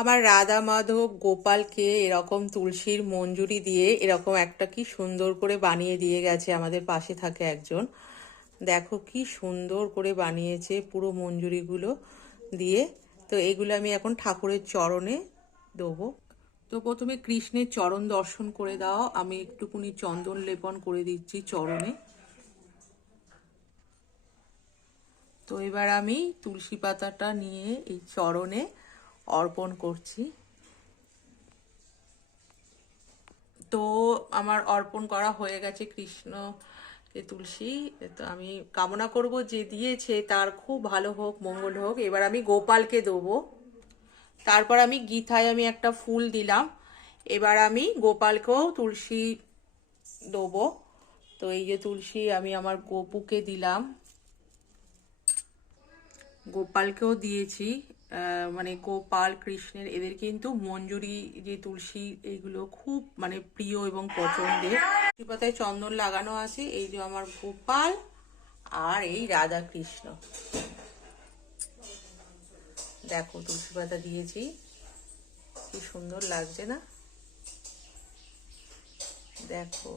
আমার রাধা মাধব গোপালকে এরকম তুলসীর মঞ্জুরি দিয়ে এরকম একটা কি সুন্দর করে বানিয়ে দিয়ে গেছে। আমাদের পাশে থাকে একজন, দেখো কি সুন্দর করে বানিয়েছে পুরো মঞ্জুরিগুলো দিয়ে। তো এগুলো আমি এখন ঠাকুরের চরণে দেবো। তো প্রথমে কৃষ্ণের চরণ দর্শন করে দাও, আমি একটুকুনি চন্দন লেপন করে দিচ্ছি চরণে। তো এবার আমি তুলসী পাতাটা নিয়ে এই চরণে অর্পণ করছি। তো আমার অর্পণ করা হয়ে গেছে কৃষ্ণকে তুলসী। তো আমি কামনা করব যে দিয়েছে তার খুব ভালো হোক, মঙ্গল হোক। এবার আমি গোপালকে দেবো। তারপর আমি গীতায় আমি একটা ফুল দিলাম। এবার আমি গোপালকেও তুলসী দেবো। তো এই যে তুলসী আমি আমার গোপুকে দিলাম, গোপালকেও দিয়েছি। মানে গোপাল কৃষ্ণের এদের কিন্তু মঞ্জুরি যে তুলসী এইগুলো খুব মানে প্রিয় এবং পছন্দের। তুলসী পাতায় চন্দন লাগানো আছে। এই যে আমার গোপাল আর এই রাধা কৃষ্ণ, দেখো তুলসী পাতা দিয়েছি, কি সুন্দর লাগছে না? দেখো,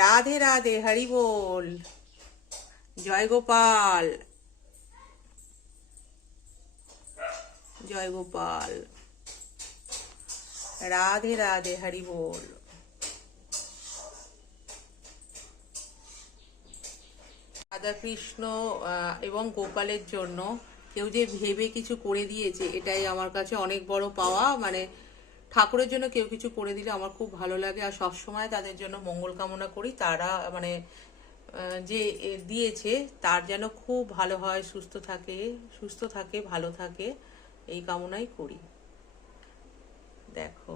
রাধে রাধে, হরি বল, জয় গোপাল, জয় গোপাল, রাধে রাধে, হরি বল। রাধা কৃষ্ণ এবং গোপালের জন্য কেউ যে ভেবে কিছু করে দিয়েছে, এটাই আমার কাছে অনেক বড় পাওয়া। মানে ঠাকুরের জন্য কেউ কিছু করে দিলে আমার খুব ভালো লাগে, আর সবসময় তাদের জন্য মঙ্গল কামনা করি। তারা মানে যে দিয়েছে তার যেন খুব ভালো হয়, সুস্থ থাকে, ভালো থাকে, এই কামনাই করি। দেখো